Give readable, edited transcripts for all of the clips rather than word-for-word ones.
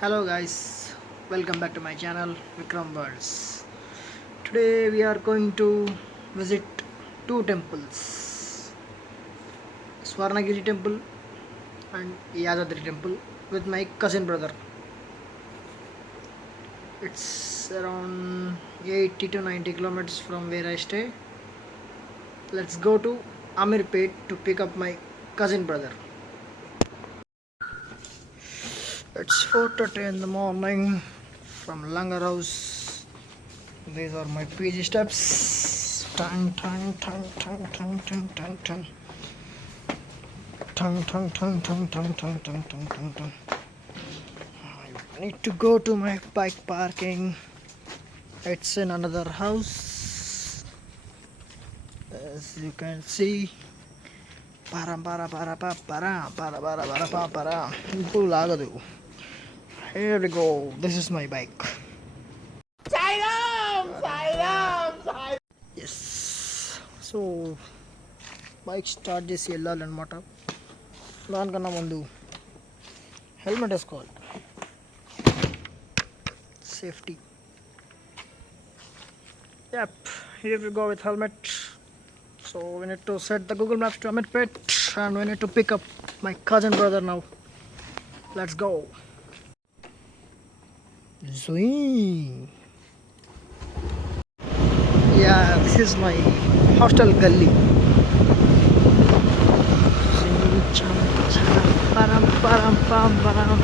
Hello guys, welcome back to my channel Vikram Worlds. Today we are going to visit two temples, Swarnagiri temple and Yadadri temple with my cousin brother. It's around 80 to 90 kilometers from where I stay. Let's go to Amirpet to pick up my cousin brother. It's 4:30 in the morning from Langar House. These are my PG steps. Tang tang tang tang tang tang tang tang. Tang tang tang tang tang tang tang tang tang tang. I need to go to my bike parking. It's in another house. As you can see. Para para para para para para para para para para. People lagadu. Here we go. This is my bike. Yes. So bike start చేసి వెళ్ళాలన్నమాట. దానికన్నా ముందు హెల్మెట్ వేసుకోవాలి. Safety. Yep. Here we go with helmet. So we need to set the Google Maps to Amirpet and we need to pick up my cousin brother now. Let's go. Zoom. Yeah, this is my hostel gully. Param param pam param.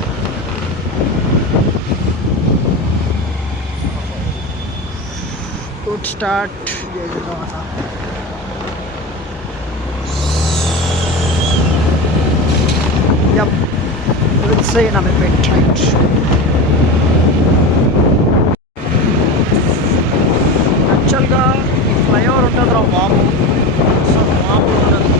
Good start. Yep, let's say I'm a bit tight. యాక్చువల్గా ఈ ఫ్లైఓవర్ ఉంటుంది రా బాబు, అసలు మామూలు ఉండదు.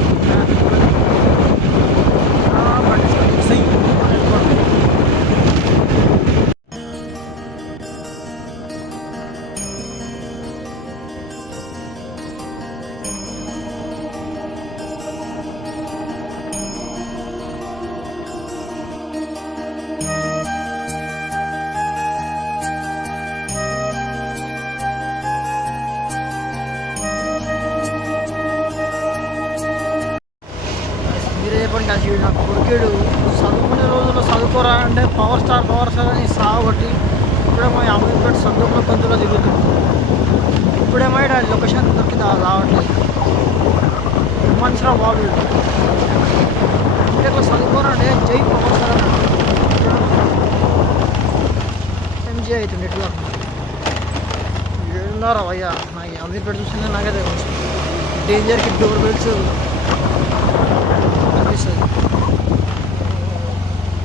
కలిసి నాకు కొడుకేడు చదువుకునే రోజుల్లో చదువుకోరా అంటే పవర్ స్టార్ అని సాగొట్టి ఇప్పుడేమో అమీర్పేట సందులో కొందులో తిరుగుతుంది. ఇప్పుడేమో లొకేషన్ దొరికింది రావట్లేదు. మంచిగా బాబు ఇట్లా చదువుకోరా అంటే జై పవర్ స్టార్ ఎంజీ అవుతుంది. ఎట్లా ఏడున్నారా అయ్యా, నాకు అమీర్పేట చూసిందే నాకే తెలుసు. డేంజర్కి డోర్ బెల్ట్స్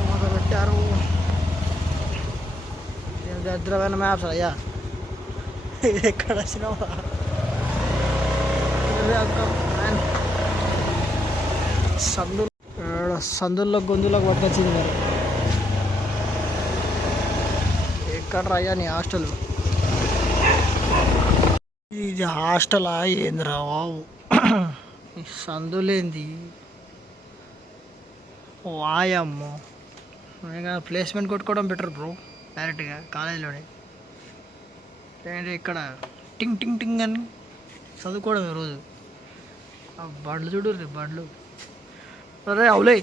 మొదలు పెట్టారు. దరిద్రమైన మ్యాప్స్ అయ్యా, ఎక్కడ వచ్చినావా? సందుల్లో గొంతులకు పట్టుకొచ్చింది మరి. ఎక్కడ అయ్యా నీ హాస్టల్? ఇది హాస్టలా ఏందిరా బాబు? సందులేంది వాయమ్మో. ఇంకా ప్లేస్మెంట్ కొట్టుకోవడం బెటర్ బ్రో, డైరెక్ట్గా కాలేజీలోనే. ఏంటంటే ఇక్కడ టింగ్ టింగ్ టింగ్ అని చదువుకోవడం రోజు. ఆ బండ్లు చూడు బండ్లు. అరే అవులే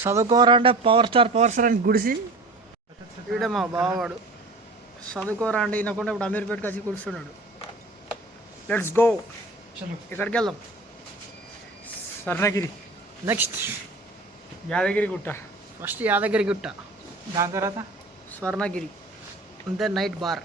చదువుకోరా అంటే పవర్ స్టార్ అని గుడిసి ఈడే మా బావవాడు. చదువుకోరా అంటే వినకుండా ఇప్పుడు అమీర్పేటకి వచ్చి కూర్చున్నాడు. Let's go. ఎక్కడికి వెళ్దాం? స్వర్ణగిరి, నెక్స్ట్ యాదగిరి గుట్ట. ఫస్ట్ యాదగిరి గుట్ట, దాని తర్వాత స్వర్ణగిరి, అంతే night bar.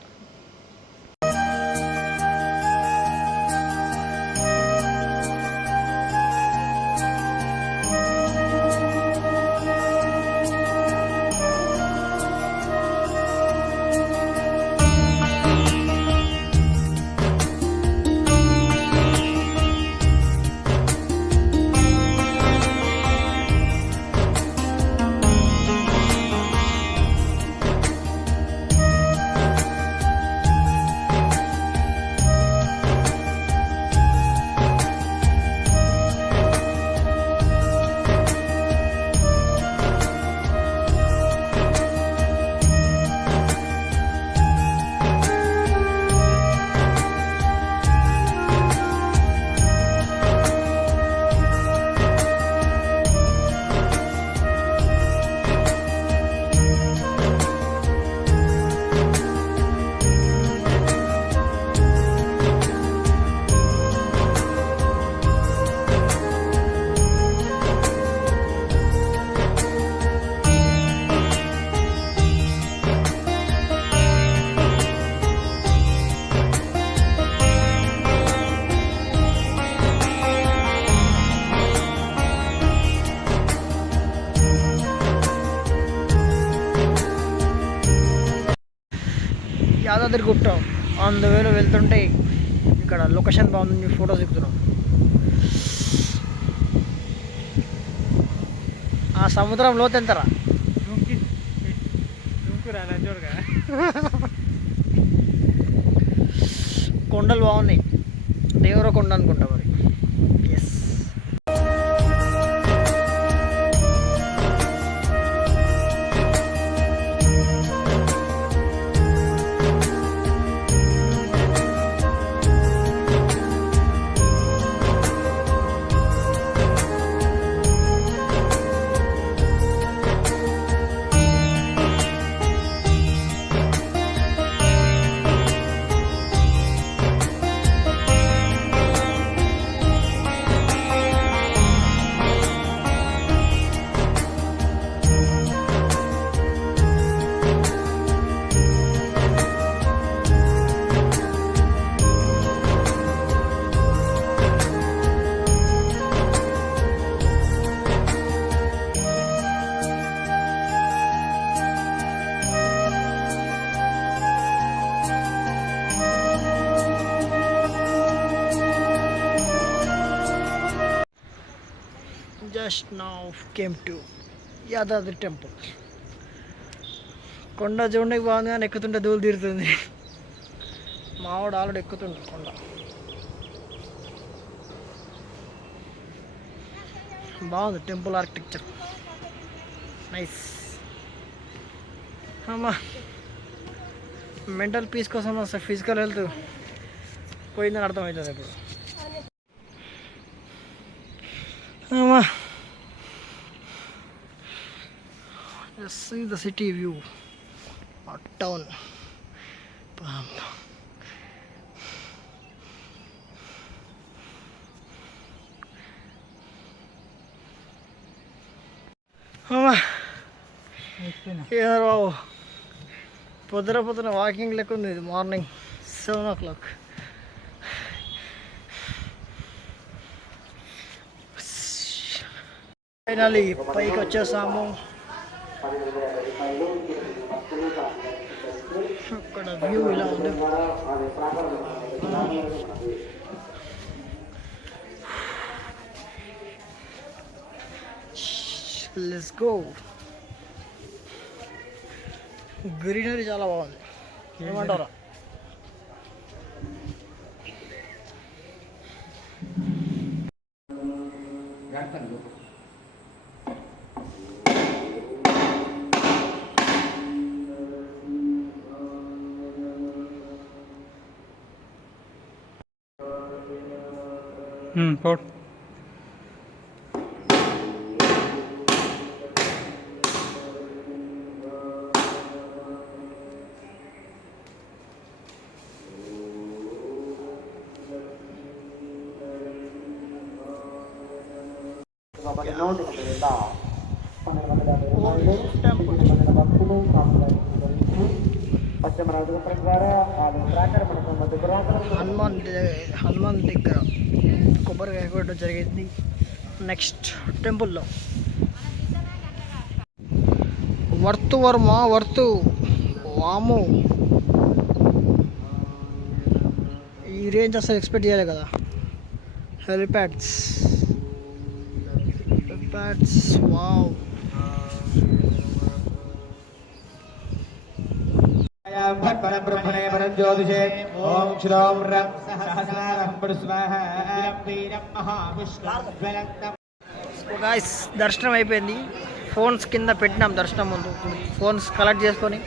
Yadadrigutta on the వేలో వెళ్తుంటే ఇక్కడ లొకేషన్ బాగుంది, ఫోటోస్ దిగుతున్నాం. ఆ సముద్రం లోతు ఎంతరా? కొండలు బాగున్నాయి, దేవర కొండ అనుకుంటా మరి. Yes, just now came to Yadadri temple. కొండ చూడడానికి బాగుంది కానీ ఎక్కుతుంటే ధూళి తీరుతుంది. మావాడు ఆల్రెడీ ఎక్కుతుండు కొండ. బాగుంది టెంపుల్ ఆర్కిటెక్చర్, నైస్. అమ్మా, మెంటల్ పీస్ కోసం అసలు ఫిజికల్ హెల్త్ పోయిందని అర్థమవుతుంది ఇప్పుడు. అమ్మా, just see the city view or town. అమ్మా, ఏదో బాబు పొద్దున వాకింగ్ లెక్క ఉంది. ఇది మార్నింగ్ 7 o'clock. ఫైనల్లీ పైకి వచ్చేసాము. అక్కడ వ్యూ ఇలా ఉంది. Let's go. గ్రీనరీ చాలా బాగుంది, ఏమంటారా? పోట్ హనుమాన్ దగ్గర కొబ్బరికాయ కొట్టడం జరిగింది. నెక్స్ట్ టెంపుల్లో వర్తు వాము. ఈ రేంజ్ అసలు ఎక్స్పెక్ట్ చేయలే కదా. Helipads wow. ब्रह्मणे परं ज्योतिषे ओम श्रोम रं सहस्रारं स्वाहा वीरं महाविष्णुज्वलन्तं. సో గాయ్స్, దర్శనం అయిపోయింది. ఫోన్స్ కింద పెట్టినాం దర్శనం ముందు. ఫోన్స్ కలెక్ట్ చేసుకొని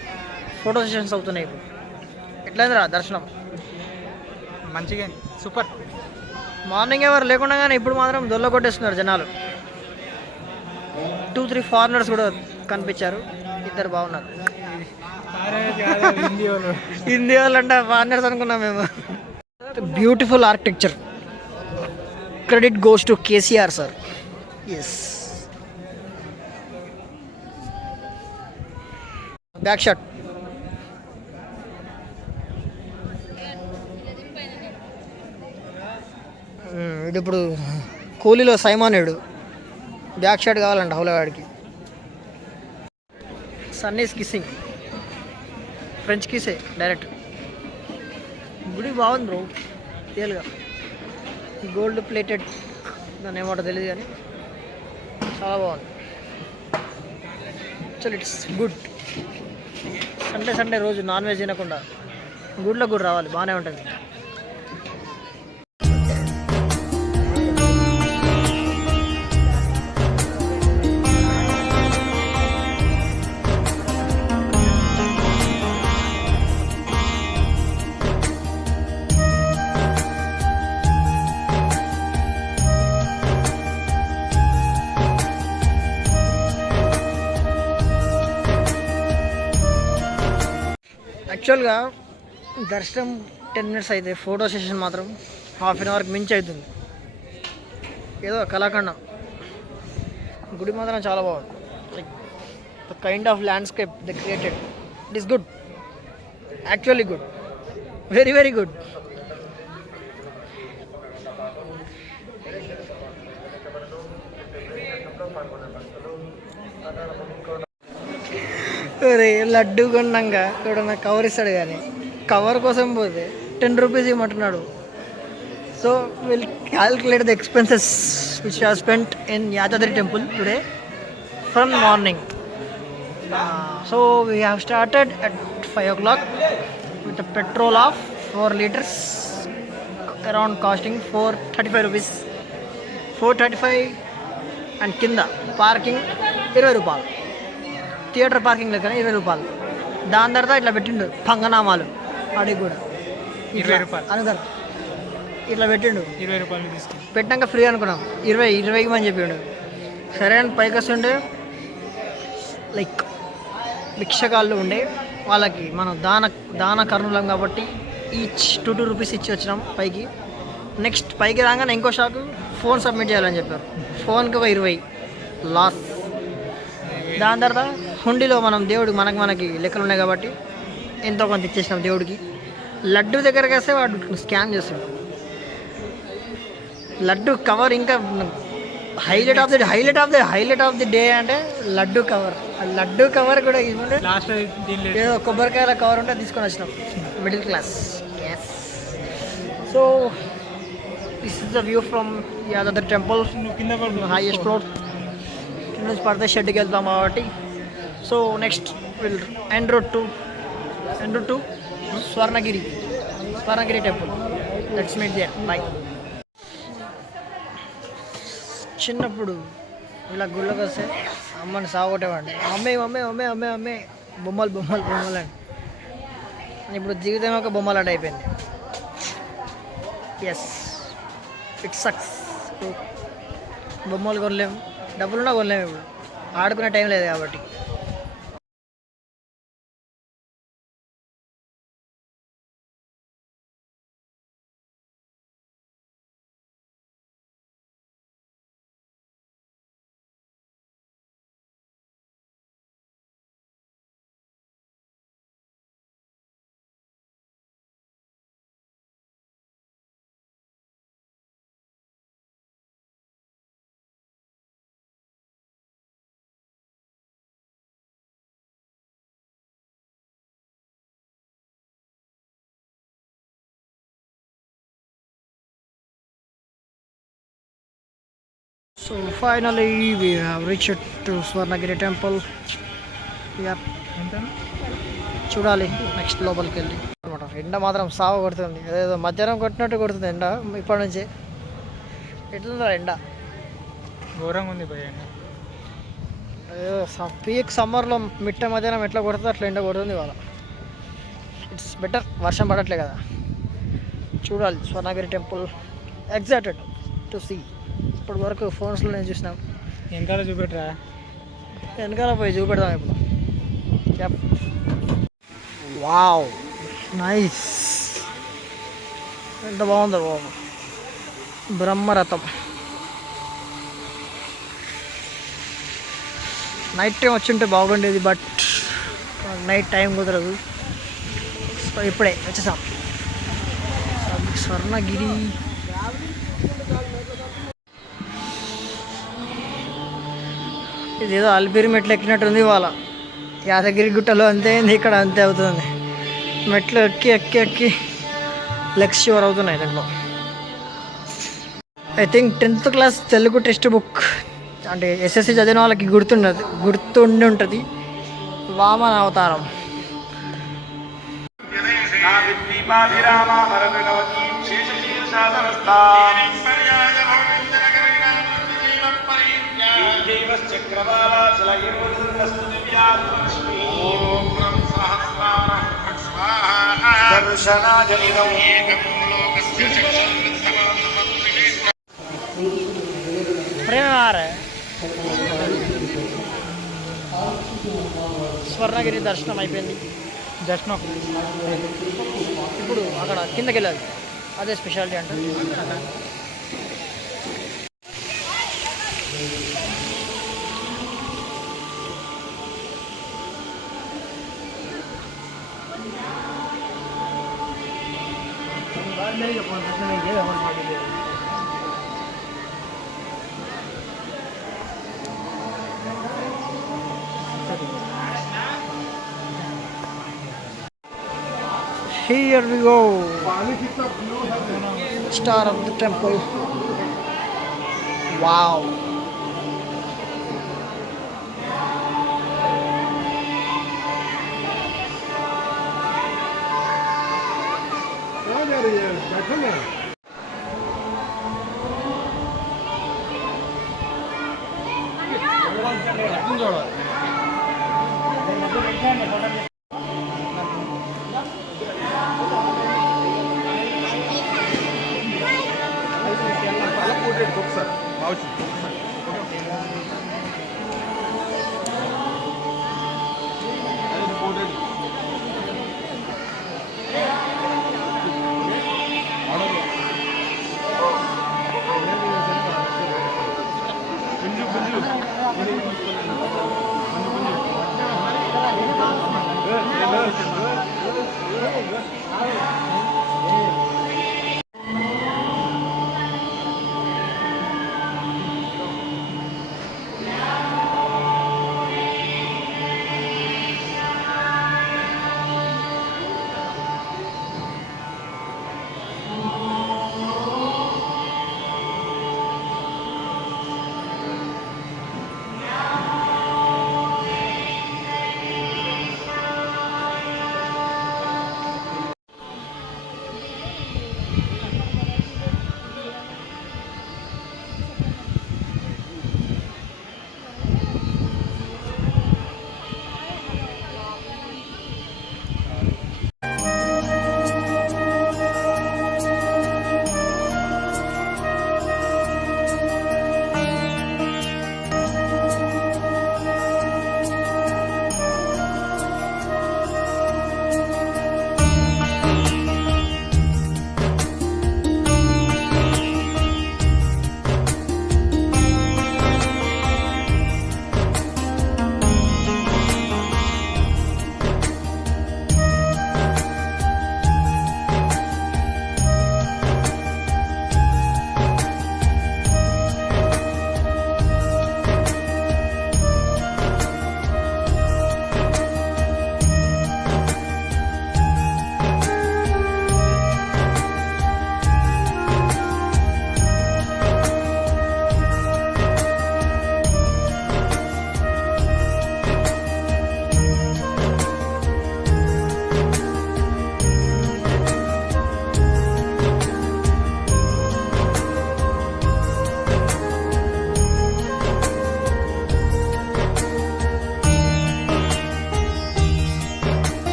ఫోటో సెషన్స్ అవుతున్నాయి ఇప్పుడు. ఎట్లయిందిరా దర్శనం? మంచిగా, సూపర్. మార్నింగ్ ఎవరు లేకుండా కానీ ఇప్పుడు మాత్రం దొల్ల కొట్టేస్తున్నారు జనాలు. 2-3 ఫారినర్స్ కూడా కనిపించారు, ఇద్దరు బాగున్నారు. హిందీ వాళ్ళు అంటే ఫారినర్స్ అనుకున్నాం మేము. Beautiful architecture, credit goes to KCR sir. Yes, back shot. ఇది ఇప్పుడు కూలీలో సైమానుడు బ్యాక్ షాట్ కావాలంట హౌలగాడికి. Sunny's kissing, French kiss direct. గుడి బాగుంది బ్రో, రియల్గా. గోల్డ్ ప్లేటెడ్, దాన్ని ఏమంటో తెలియదు కానీ చాలా బాగుంది. Actual it's good. సండే రోజు నాన్ వెజ్ తినకుండా గుడిలో కూడా రావాలి, బాగానే ఉంటుంది. యాక్చువల్గా దర్శనం 10 minutes అయితే ఫోటో సెషన్ మాత్రం ½ an hourకి మించి అవుతుంది. ఏదో కళాఖండం. గుడి మాత్రం చాలా బాగుంది. Like the kind of landscape the created, it is good, actually good, very very good. అరే లడ్డు కొన్నాక ఎవడన్నా కవర్ ఇస్తాడు కానీ కవర్ కోసం పోతే 10 rupees ఇవ్వమంటున్నాడు. So will calculate the expenses which have spent in Yadadri temple today from morning. So we have started at 5 o'clock with petrol of 4 liters around costing 435 rupees, 435. And కింద parking 20 రూపాయలు, థియేటర్ పార్కింగ్ లెక్కన 20 రూపాయలు. దాని తర్వాత ఇట్లా పెట్టిండు పంగనామాలు, అడిగి కూడా 20 రూపాయలు అనదర్ ఇట్లా పెట్టిండు. 20 రూపాయలు తీసుకుని పెట్టాక ఫ్రీ అనుకున్నాం, 20 అని చెప్పిండు. సరే అని పైకి వస్తుండే లైక్ భిక్షగాళ్ళు ఉండే వాళ్ళకి మనం దాన కర్ణులం కాబట్టి ఈచ్ 2 rupees ఇచ్చి వచ్చినాం పైకి. నెక్స్ట్ పైకి రాగానే ఇంకో షాకు ఫోన్ సబ్మిట్ చేయాలని చెప్పారు. ఫోన్కి 20 లాస్. దాని తర్వాత హుండీలో మనం దేవుడు మనకి లెక్కలు ఉన్నాయి కాబట్టి ఎంతో కొంత ఇచ్చేసినాం దేవుడికి. లడ్డు దగ్గరికి వస్తే వాడు స్కామ్ చేస్తాడు. లడ్డు కవర్ ఇంకా హైలైట్ ఆఫ్ ది డే అంటే లడ్డు కవర్. లడ్డు కవర్ కూడా ఇవ్వండి. లాస్ట్ ఏదో కొబ్బరికాయల కవర్ ఉంటే తీసుకొని వచ్చినాం, middle class. Yes. So this is the view from Yadadri temple, కింద పడుతుంది హైయెస్ట్ ఫ్లోర్. కింద నుంచి పడితే షెడ్కి వెళ్తాం కాబట్టి. So next will end route to Swarnagiri temple. Let's meet there. Bye. చిన్నప్పుడు ఇలా గుళ్ళకి వస్తే అమ్మని సాగొట్టేవాడిని. అమ్మే బొమ్మలు అని. ఇప్పుడు జీవితం ఒక బొమ్మలాట అయిపోయింది. Yes, it sucks. బొమ్మలు కొనలేము, డబ్బులున్నా కొనలేము. ఇప్పుడు ఆడుకునే టైం లేదు కాబట్టి. So finally we have reached to Swarnagiri temple. Yep. చూడాలి నెక్స్ట్ లోపలికి వెళ్ళి అనమాట. ఎండ మాత్రం సావ కొడుతుంది, అదేదో మధ్యాహ్నం కొట్టినట్టు కొడుతుంది ఎండ ఇప్పటి నుంచి. ఎట్లుందా ఎండ? ఘోరంగా ఉంది భయ. అదేదో పీక్ సమ్మర్లో మిట్ట మధ్యాహ్నం ఎట్లా కొడుతుందో అట్లా ఎండ కొడుతుంది ఇవాళ. ఇట్స్ బెటర్, వర్షం పడట్లే కదా. చూడాలి Swarnagiri temple. Excited to see. ఇప్పటి వరకు ఫోన్స్లో నేను చూసినాం. వెనకాల చూపెట్టరా? వెనకాల పోయి చూపెడదాం ఇప్పుడు. Wow, nice. ఎంత బాగుందో బాబు. బ్రహ్మరథం. నైట్ టైం వచ్చి ఉంటే బాగుండేది, బట్ నైట్ టైం కుదరదు. సో ఇప్పుడే వచ్చేసాం స్వర్ణగిరి. ఇదేదో అల్పిరి మెట్లు ఎక్కినట్టుంది ఇవాళ. యాదగిరి గుట్టలో అంతే అయింది, ఇక్కడ అంతే అవుతుంది. మెట్లు ఎక్కి లెగ్స్ షివర్ అవుతున్నాయి దాంట్లో. I think 10th class Telugu text book అంటే ఎస్ఎస్సి చదివిన వాళ్ళకి గుర్తుండి ఉంటుంది. వామన అవతారం. స్వర్ణగిరి దర్శనం అయిపోయింది. దర్శనం ఇప్పుడు అక్కడ కిందకి వెళ్ళాలి, అదే స్పెషాలిటీ అంటే. Here we go. Star of the temple. Wow.